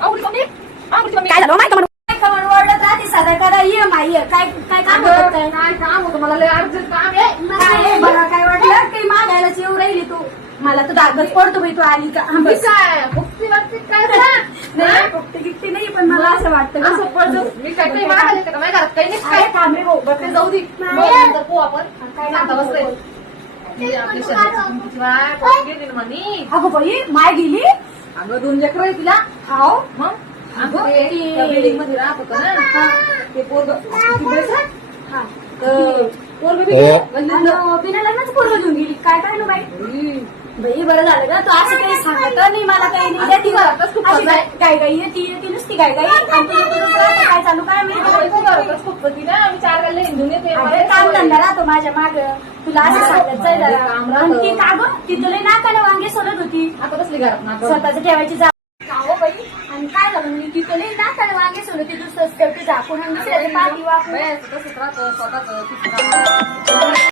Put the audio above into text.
काय झालं माहिती म्हणून ओरडत राहते सदा करा ये माई काय काय काम होतं काय काय काम होतं मला लय अर्जंट काम आहे. काय मला काय वाटलं काही मागायलाच येऊ राहिली तू मला तर दागच पडतो बाई तू आली का मी काय भुकती वाटते काय नाही फक्त गिफ्टी नाही पण मला असं वाटतं असं पडतो मी काय काही मागायला येते का माझ्या घरात काही नाही काय काय थांबे भाऊ बघते जाऊ दे नंतर पोहू आपण काय सांगता बसते आपली शेताची वाट गेली ना म्हणी. अगो बाई माय गेली अगं 2 लेकरं आहे तिला. हाव मग बिल्डिंग मध्ये राहत होतं ना ते पोरग हा तर पोरग बिना लग्नाच पोरग घेऊन गेली काय काय नो बाई बाई बरं झालं का तू असं काही सांगत नाही मला काही नाही येते घरातच खूप अशी आहे. काय काय येते नुसती काय काय काय चालू काय मी खूप ना मी 4 वेळेला हिंदून येते अरे काम धंदा राहतो माझ्या माग तुला असं सांगत जाय जरा काम राहतं. आणि ती का गं ती तुला नाकाला वांगे सोडत होती आता बसली घरात ना स्वतःच ठेवायची जा हो बाई आणि काय झालं मी ती तुला नाकाला वांगे सोडत होती दुसरं शेवटी झाकून आणि दुसऱ्याचं पाठी वाकून तसंच राहतं स्वतःच